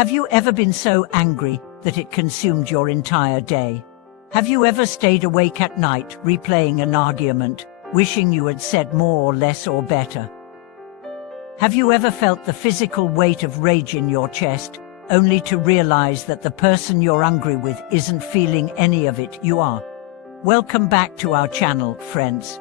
Have you ever been so angry that it consumed your entire day? Have you ever stayed awake at night replaying an argument, wishing you had said more or less or better? Have you ever felt the physical weight of rage in your chest, only to realize that the person you're angry with isn't feeling any of it, you are? Welcome back to our channel, friends.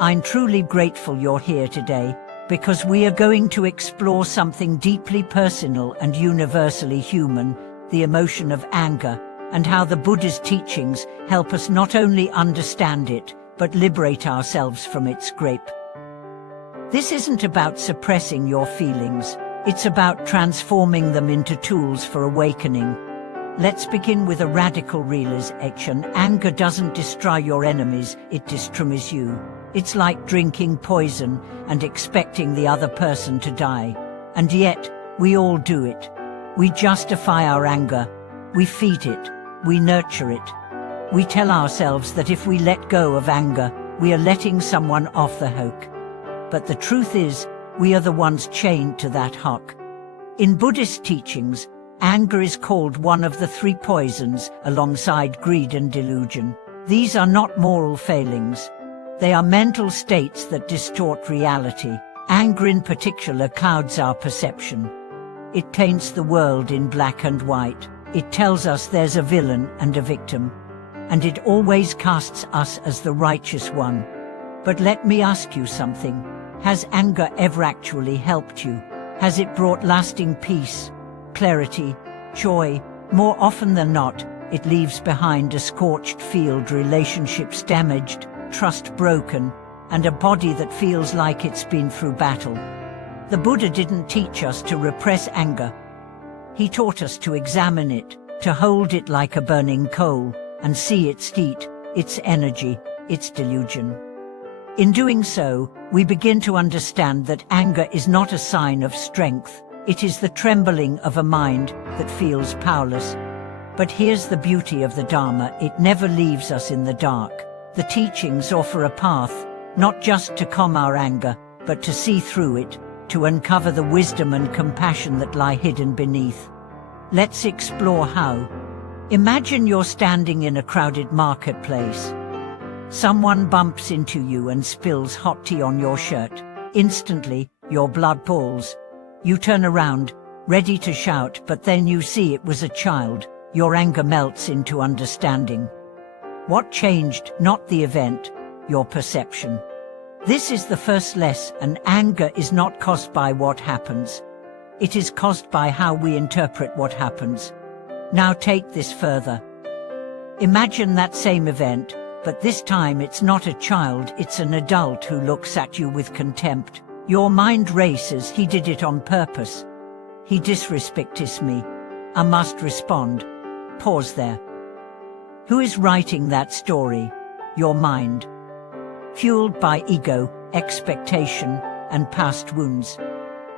I'm truly grateful you're here today, because we are going to explore something deeply personal and universally human, the emotion of anger, and how the Buddha's teachings help us not only understand it, but liberate ourselves from its grip. This isn't about suppressing your feelings, it's about transforming them into tools for awakening. Let's begin with a radical realization. Anger doesn't destroy your enemies, it destroys you. It's like drinking poison and expecting the other person to die. And yet, we all do it. We justify our anger. We feed it. We nurture it. We tell ourselves that if we let go of anger, we are letting someone off the hook. But the truth is, we are the ones chained to that hook. In Buddhist teachings, anger is called one of the three poisons, alongside greed and delusion. These are not moral failings. They are mental states that distort reality. Anger in particular clouds our perception. It paints the world in black and white. It tells us there's a villain and a victim. And it always casts us as the righteous one. But let me ask you something. Has anger ever actually helped you? Has it brought lasting peace, clarity, joy? More often than not, it leaves behind a scorched field, relationships damaged, trust broken, and a body that feels like it's been through battle. The Buddha didn't teach us to repress anger. He taught us to examine it, to hold it like a burning coal, and see its heat, its energy, its delusion. In doing so, we begin to understand that anger is not a sign of strength, it is the trembling of a mind that feels powerless. But here's the beauty of the Dharma, it never leaves us in the dark. The teachings offer a path, not just to calm our anger, but to see through it, to uncover the wisdom and compassion that lie hidden beneath. Let's explore how. Imagine you're standing in a crowded marketplace. Someone bumps into you and spills hot tea on your shirt. Instantly, your blood boils. You turn around, ready to shout, but then you see it was a child. Your anger melts into understanding. What changed? Not the event, your perception. This is the first lesson. Anger is not caused by what happens. It is caused by how we interpret what happens. Now take this further. Imagine that same event, but this time it's not a child, it's an adult who looks at you with contempt. Your mind races. He did it on purpose. He disrespected me. I must respond. Pause there. Who is writing that story? Your mind. Fueled by ego, expectation, and past wounds.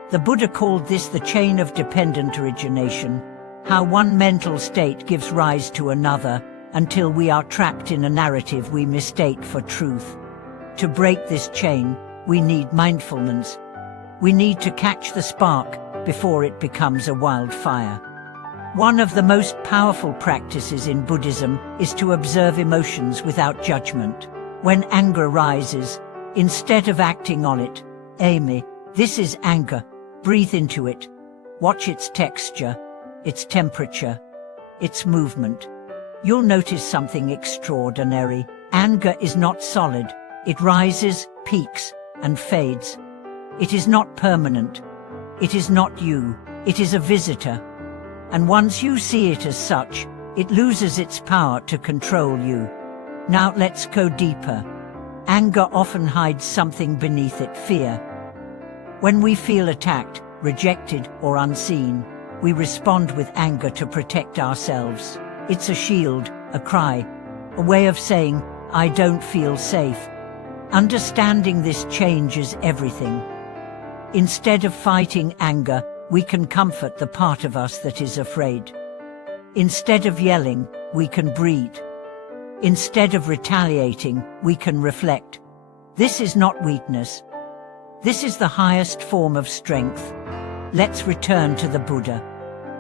The Buddha called this the chain of dependent origination, how one mental state gives rise to another, until we are trapped in a narrative we mistake for truth. To break this chain, we need mindfulness. We need to catch the spark before it becomes a wildfire. One of the most powerful practices in Buddhism is to observe emotions without judgment. When anger rises, instead of acting on it, aim. This is anger. Breathe into it. Watch its texture, its temperature, its movement. You'll notice something extraordinary. Anger is not solid. It rises, peaks, and fades. It is not permanent. It is not you. It is a visitor. And once you see it as such, it loses its power to control you. Now let's go deeper. Anger often hides something beneath it, fear. When we feel attacked, rejected, or unseen, we respond with anger to protect ourselves. It's a shield, a cry, a way of saying, I don't feel safe. Understanding this changes everything. Instead of fighting anger, we can comfort the part of us that is afraid. Instead of yelling, we can breathe. Instead of retaliating, we can reflect. This is not weakness. This is the highest form of strength. Let's return to the Buddha.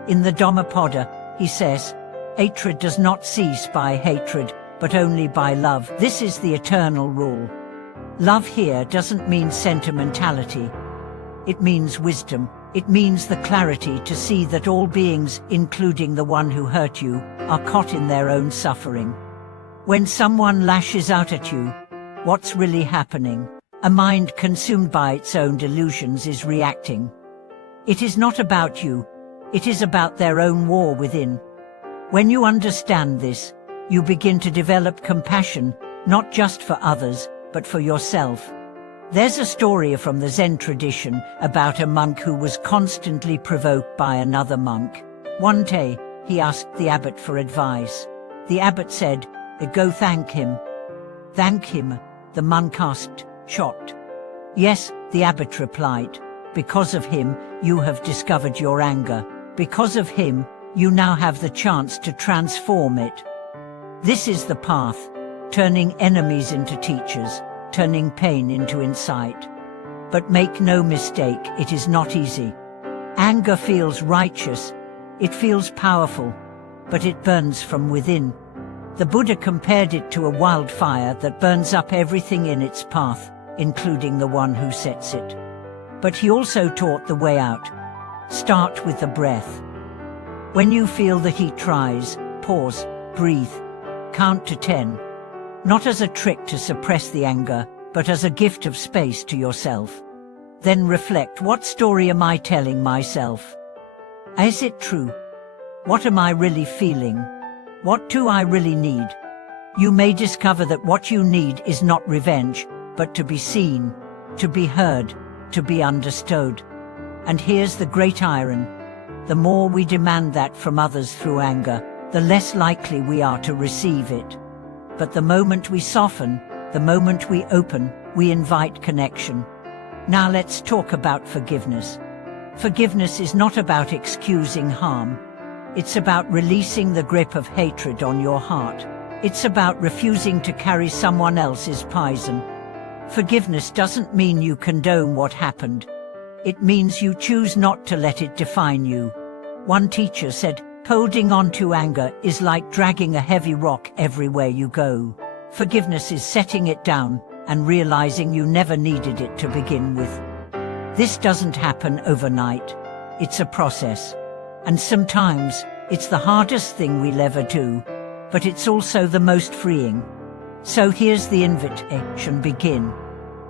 In the Dhammapada, he says, hatred does not cease by hatred, but only by love. This is the eternal rule. Love here doesn't mean sentimentality. It means wisdom. It means the clarity to see that all beings, including the one who hurt you, are caught in their own suffering. When someone lashes out at you, what's really happening? A mind consumed by its own delusions is reacting. It is not about you. It is about their own war within. When you understand this, you begin to develop compassion, not just for others, but for yourself. There's a story from the Zen tradition about a monk who was constantly provoked by another monk. One day, he asked the abbot for advice. The abbot said, "Go thank him." "Thank him?" the monk asked, shocked. "Yes," the abbot replied. "Because of him, you have discovered your anger. Because of him, you now have the chance to transform it." This is the path, turning enemies into teachers, turning pain into insight. But make no mistake, it is not easy. Anger feels righteous, it feels powerful, but it burns from within. The Buddha compared it to a wildfire that burns up everything in its path, including the one who sets it. But he also taught the way out. Start with the breath. When you feel the heat rise, pause, breathe, count to 10. Not as a trick to suppress the anger, but as a gift of space to yourself. Then reflect, what story am I telling myself? Is it true? What am I really feeling? What do I really need? You may discover that what you need is not revenge, but to be seen, to be heard, to be understood. And here's the great irony. The more we demand that from others through anger, the less likely we are to receive it. But the moment we soften, the moment we open, we invite connection. Now let's talk about forgiveness. Forgiveness is not about excusing harm. It's about releasing the grip of hatred on your heart. It's about refusing to carry someone else's poison. Forgiveness doesn't mean you condone what happened. It means you choose not to let it define you. One teacher said, holding on to anger is like dragging a heavy rock everywhere you go. Forgiveness is setting it down and realizing you never needed it to begin with. This doesn't happen overnight. It's a process. And sometimes, it's the hardest thing we'll ever do, but it's also the most freeing. So here's the invitation, begin.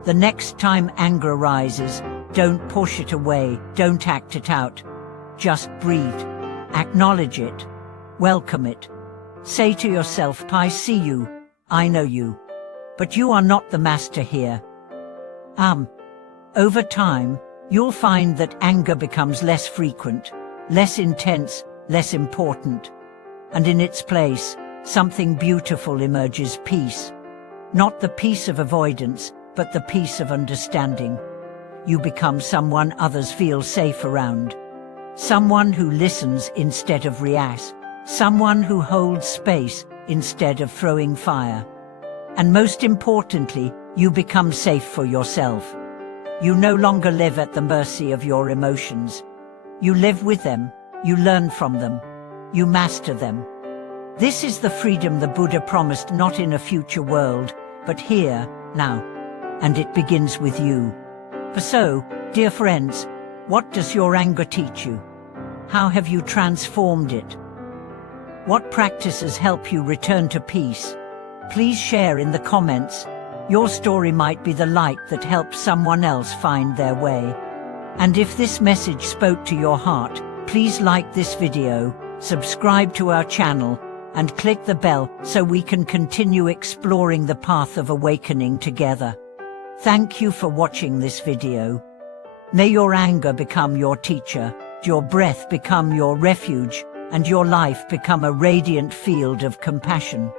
The next time anger arises, don't push it away, don't act it out. Just breathe. Acknowledge it. Welcome it. Say to yourself, I see you, I know you. But you are not the master here. Over time, you'll find that anger becomes less frequent, less intense, less important. And in its place, something beautiful emerges, peace. Not the peace of avoidance, but the peace of understanding. You become someone others feel safe around. Someone who listens instead of reacts. Someone who holds space instead of throwing fire. And most importantly, you become safe for yourself. You no longer live at the mercy of your emotions. You live with them, you learn from them, you master them. This is the freedom the Buddha promised, not in a future world, but here, now. And it begins with you. So, dear friends, what does your anger teach you? How have you transformed it? What practices help you return to peace? Please share in the comments. Your story might be the light that helps someone else find their way. And if this message spoke to your heart, please like this video, subscribe to our channel, and click the bell so we can continue exploring the path of awakening together. Thank you for watching this video. May your anger become your teacher, your breath become your refuge, and your life become a radiant field of compassion.